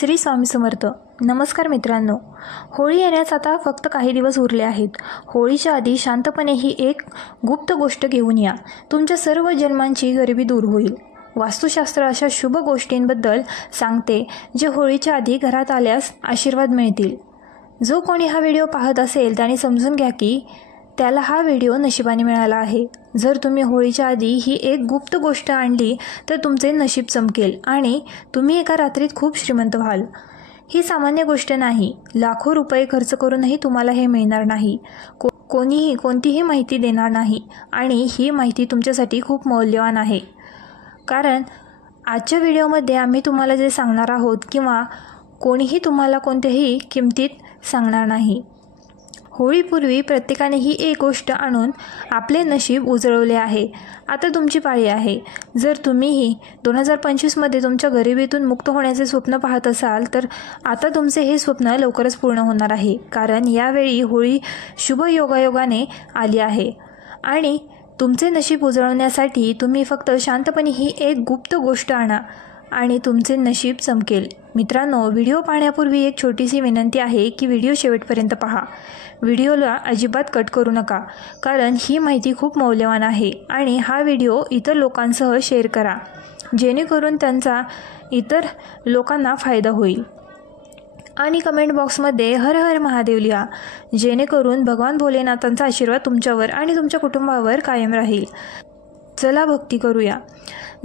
श्री स्वामी समर्थ. नमस्कार मित्रांनो, होळी येण्यास आता फक्त काही दिवस उरले आहेत. होळीच्या आधी शांतपणे ही एक गुप्त गोष्ट घेऊन या. तुमच्या सर्व जन्मांची गरिबी दूर होईल. वास्तुशास्त्र अशा शुभ गोष्टींबद्दल सांगते जे होळीच्या आधी घरात आल्यास आशीर्वाद मिळतील. जो कोणी हा व्हिडिओ पाहत असेल त्याने समजून घ्या की त्याला हा व्हिडिओ नशिबाने मिळाला आहे. जर तुम्ही होळीच्या आधी ही एक गुप्त गोष्ट आणली तर तुमचे नशीब चमकेल आणि तुम्ही एका रात्रीत खूप श्रीमंत व्हाल. ही सामान्य गोष्ट नाही. लाखो रुपये खर्च करूनही तुम्हाला हे मिळणार नाही. कोणीही कोणतीही माहिती देणार नाही आणि ही माहिती तुमच्यासाठी खूप मौल्यवान आहे. कारण आजच्या व्हिडिओमध्ये आम्ही तुम्हाला जे सांगणार आहोत किंवा कोणीही तुम्हाला कोणत्याही किमतीत सांगणार नाही. होळीपूर्वी प्रत्येकाने ही एक गोष्ट आणून आपले नशीब उजळवले आहे. आता तुमची पाळी आहे. जर तुम्हीही 2025मध्ये तुमच्या गरिबीतून मुक्त होण्याचे स्वप्न पाहत असाल तर आता तुमचे हे स्वप्न लवकरच पूर्ण होणार आहे. कारण यावेळी होळी शुभ योगायोगाने आली आहे आणि तुमचे नशीब उजळवण्यासाठी तुम्ही फक्त शांतपणे ही एक गुप्त गोष्ट आणा आणि तुमचे नशीब चमकेल. मित्रांनो, व्हिडिओ पाहण्यापूर्वी एक छोटीशी विनंती आहे की व्हिडिओ शेवटपर्यंत पहा. व्हिडिओला अजिबात कट करू नका, कारण ही माहिती खूप मौल्यवान आहे आणि हा व्हिडिओ इतर लोकांसह शेअर करा जेणेकरून त्यांचा इतर लोकांना फायदा होईल. आणि कमेंट बॉक्समध्ये हर हर महादेव लिहा जेणेकरून भगवान भोलेनाथांचा आशीर्वाद तुमच्यावर आणि तुमच्या कुटुंबावर कायम राहील. चला भक्ती करूया.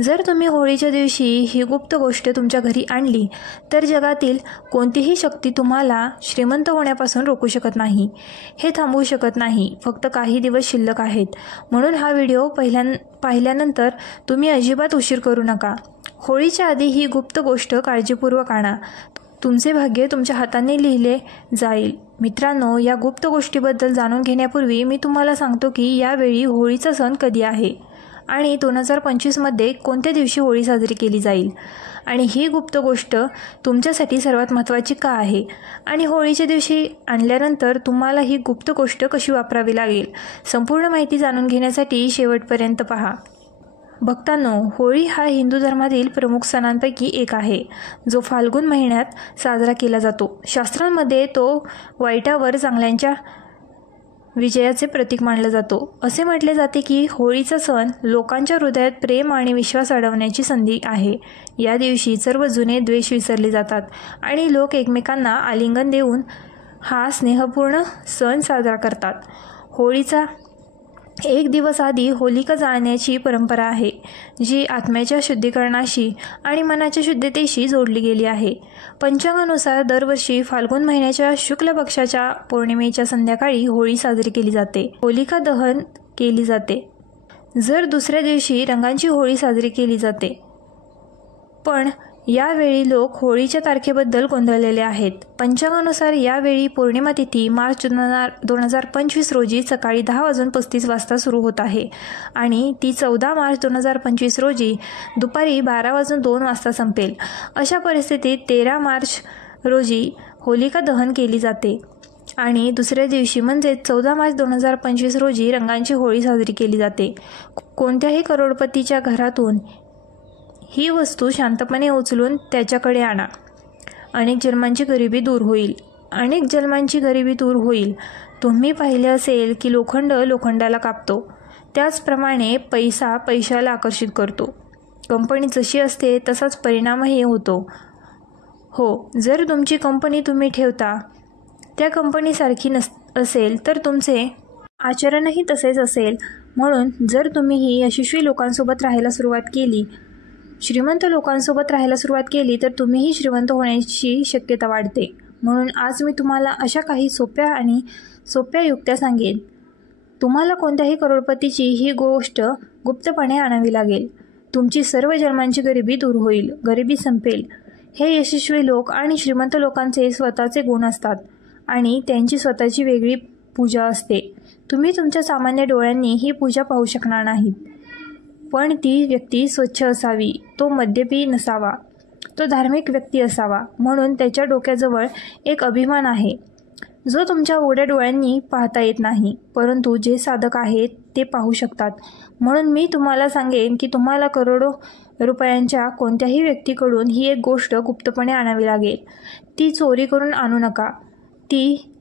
जर तुम्ही होळीच्या दिवशी ही गुप्त गोष्ट तुमच्या घरी आणली तर जगातील कोणतीही शक्ती तुम्हाला श्रीमंत होण्यापासून रोखू शकत नाही. हे थांबवू शकत नाही. फक्त काही दिवस शिल्लक आहेत. म्हणून हा व्हिडिओ पाहिल्यानंतर तुम्ही अजिबात उशीर करू नका. होळीच्या आधी ही गुप्त गोष्ट काळजीपूर्वक आणा. तुमचे भाग्य तुमच्या हाताने लिहिले जाईल. मित्रांनो, या गुप्त गोष्टीबद्दल जाणून घेण्यापूर्वी मी तुम्हाला सांगतो की यावेळी होळीचा सण कधी आहे आणि 2025मध्ये कोणत्या दिवशी होळी साजरी केली जाईल आणि ही गुप्त गोष्ट तुमच्यासाठी सर्वात महत्त्वाची का आहे आणि होळीच्या दिवशी आणल्यानंतर तुम्हाला ही गुप्त गोष्ट कशी वापरावी लागेल. संपूर्ण माहिती जाणून घेण्यासाठी शेवटपर्यंत पहा. भक्तांनो, होळी हा हिंदू धर्मातील प्रमुख सणांपैकी एक आहे जो फाल्गुन महिन्यात साजरा केला जातो. शास्त्रांमध्ये तो वाईटावर चांगल्याच्या विजयाचे प्रतीक मानला जातो. असे म्हटले जाते की होळीचा सण लोकांच्या हृदयात प्रेम आणि विश्वास अडवण्याची संधी आहे. या दिवशी सर्व जुने द्वेष विसरले जातात आणि लोक एकमेकांना आलिंगन देऊन हा स्नेहपूर्ण सण साजरा करतात. होळीचा एक दिवस आधी होलिका जाळण्याची परंपरा आहे जी आत्म्याच्या शुद्धीकरणाशी आणि मनाच्या शुद्धतेशी जोडली गेली आहे. पंचांगानुसार दरवर्षी फाल्गुन महिन्याच्या शुक्ल पक्षाच्या पौर्णिमेच्या संध्याकाळी होळी साजरी केली जाते. होलिका दहन केली जाते. जर दुसऱ्या दिवशी रंगांची होळी साजरी केली जाते. पण यावेळी लोक होळीच्या तारखेबद्दल गोंधळलेले आहेत. पंचांगानुसार यावेळी पौर्णिमा तिथी मार्च 2025 रोजी सकाळी 10:35 वाजता सुरू होत आहे आणि ती 14 मार्च 2025 रोजी दुपारी 12:02 वाजता संपेल. अशा परिस्थितीत 13 मार्च रोजी होलिका दहन केली जाते आणि दुसऱ्या दिवशी म्हणजे 14 मार्च 2025 रोजी रंगांची होळी साजरी केली जाते. कोणत्याही करोडपतीच्या घरातून ही वस्तू शांतपणे उचलून त्याच्याकडे आणा. अनेक जन्मांची गरिबी दूर होईल. अनेक जन्मांची गरिबी दूर होईल. तुम्ही पाहिले असेल की लोखंड लोखंडाला कापतो, त्याचप्रमाणे पैसा पैशाला आकर्षित करतो. कंपनी जशी असते तसाच परिणामही होतो. हो, जर तुमची कंपनी तुम्ही ठेवता त्या कंपनीसारखी असेल तर तुमचे आचरणही तसेच असेल. म्हणून जर तुम्हीही यशस्वी लोकांसोबत राहायला सुरुवात केली, श्रीमंत लोकांसोबत राहायला सुरुवात केली तर तुम्हीही श्रीमंत होण्याची शक्यता वाढते. म्हणून आज मी तुम्हाला अशा काही सोप्या युक्त्या सांगेन. तुम्हाला कोणत्याही करोडपतीची ही गोष्ट गुप्तपणे आणावी लागेल. तुमची सर्व जन्मांची गरिबी दूर होईल. गरिबी संपेल. हे यशस्वी लोक आणि श्रीमंत लोकांचे स्वतःचे गुण असतात आणि त्यांची स्वतःची वेगळी पूजा असते. तुम्ही तुमच्या सामान्य डोळ्यांनी ही पूजा पाहू शकणार नाहीत. पण ती व्यक्ती स्वच्छ असावी, तो मद्यपी नसावा, तो धार्मिक व्यक्ती असावा. म्हणून त्याच्या डोक्याजवळ एक अभिमान आहे जो तुमच्या उघड्या डोळ्यांनी पाहता येत नाही, परंतु जे साधक आहेत ते पाहू शकतात. म्हणून मी तुम्हाला सांगेन की तुम्हाला करोडो रुपयांच्या कोणत्याही व्यक्तीकडून ही एक गोष्ट गुप्तपणे आणावी लागेल. ती चोरी करून आणू नका, ती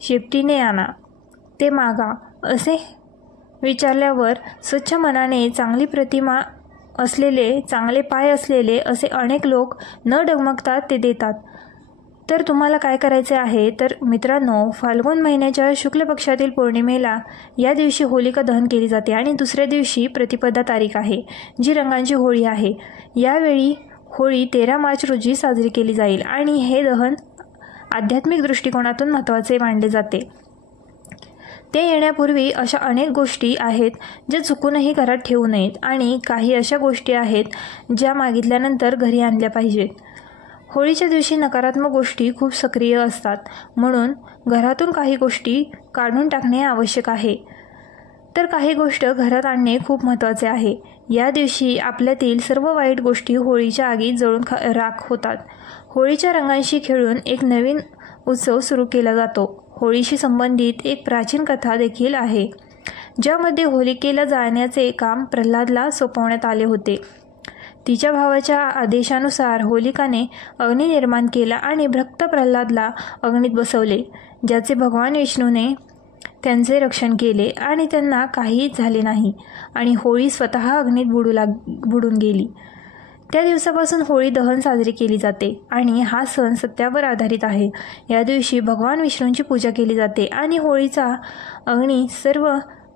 शेपटीने आणा, ते मागा. असे विचारल्यावर स्वच्छ मनाने चांगली प्रतिमा असलेले, चांगले पाय असलेले असे अनेक लोक न डगमगता ते देतात. तर तुम्हाला काय करायचे आहे तर मित्रांनो, फाल्गुन महिन्याच्या शुक्ल पक्षातील पौर्णिमेला या दिवशी होलिका दहन केली जाते आणि दुसऱ्या दिवशी प्रतिपदा तारीख आहे, जी रंगांची होळी आहे. यावेळी होळी 13 मार्च रोजी साजरी केली जाईल आणि हे दहन आध्यात्मिक दृष्टिकोनातून महत्त्वाचे मानले जाते. ते येण्यापूर्वी अशा अनेक गोष्टी आहेत ज्या चुकूनही घरात ठेवू नयेत आणि काही अशा गोष्टी आहेत ज्या मागितल्यानंतर घरी आणल्या पाहिजेत. होळीच्या दिवशी नकारात्मक गोष्टी खूप सक्रिय असतात, म्हणून घरातून काही गोष्टी काढून टाकणे आवश्यक आहे. तर काही गोष्ट घरात आणणे खूप महत्त्वाचे आहे. या दिवशी आपल्यातील सर्व वाईट गोष्टी होळीच्या आगीत जळून राख होतात. होळीच्या रंगांशी खेळून एक नवीन उत्सव सुरू केला जातो. होळीशी संबंधित एक प्राचीन कथा देखील आहे, ज्यामध्ये होलिकेला जाळण्याचे काम प्रल्हादला सोपवण्यात आले होते. तिच्या भावाच्या आदेशानुसार होलिकाने अग्नी निर्माण केला आणि भक्त प्रल्हादला अग्नीत बसवले, ज्याचे भगवान विष्णूने त्यांचे रक्षण केले आणि त्यांना काहीही झाले नाही आणि होळी स्वतः अग्नीत बुडून गेली. त्या दिवसापासून होळी दहन साजरी केली जाते आणि हा सण सत्यावर आधारित आहे. या दिवशी भगवान विष्णूंची पूजा केली जाते आणि होळीचा अग्नी सर्व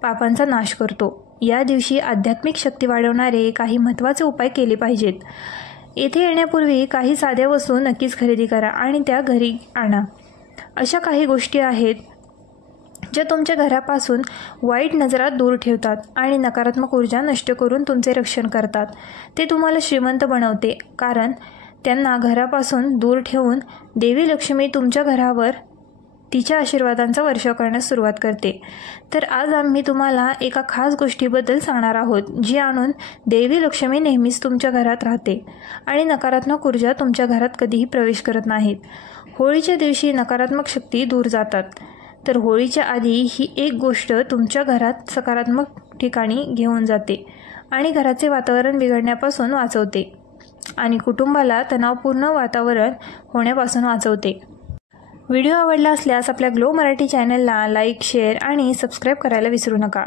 पापांचा नाश करतो. या दिवशी आध्यात्मिक शक्ती वाढवणारे काही महत्त्वाचे उपाय केले पाहिजेत. येथे येण्यापूर्वी काही साध्या वस्तू नक्कीच खरेदी करा आणि त्या घरी आणा. अशा काही गोष्टी आहेत ज्या तुमच्या घरापासून वाईट नजरा दूर ठेवतात आणि नकारात्मक ऊर्जा नष्ट करून तुमचे रक्षण करतात. ते तुम्हाला श्रीमंत बनवते, कारण त्यांना घरापासून दूर ठेवून देवी लक्ष्मी तुमच्या घरावर तिच्या आशीर्वादांचा वर्षाव करण्यास सुरुवात करते. तर आज आम्ही तुम्हाला एका खास गोष्टीबद्दल सांगणार आहोत, जी आणून देवी लक्ष्मी नेहमीच तुमच्या घरात राहते आणि नकारात्मक ऊर्जा तुमच्या घरात कधीही प्रवेश करत नाहीत. होळीच्या दिवशी नकारात्मक शक्ती दूर जातात. तर होळीच्या आधी ही एक गोष्ट तुमच्या घरात सकारात्मक ठिकाणी घेऊन जाते आणि घराचे वातावरण बिघडण्यापासून वाचवते आणि कुटुंबाला तणावपूर्ण वातावरण होण्यापासून वाचवते. व्हिडिओ आवडला असल्यास आपल्या ग्लो मराठी चॅनलला लाईक, शेअर आणि सबस्क्राईब करायला विसरू नका.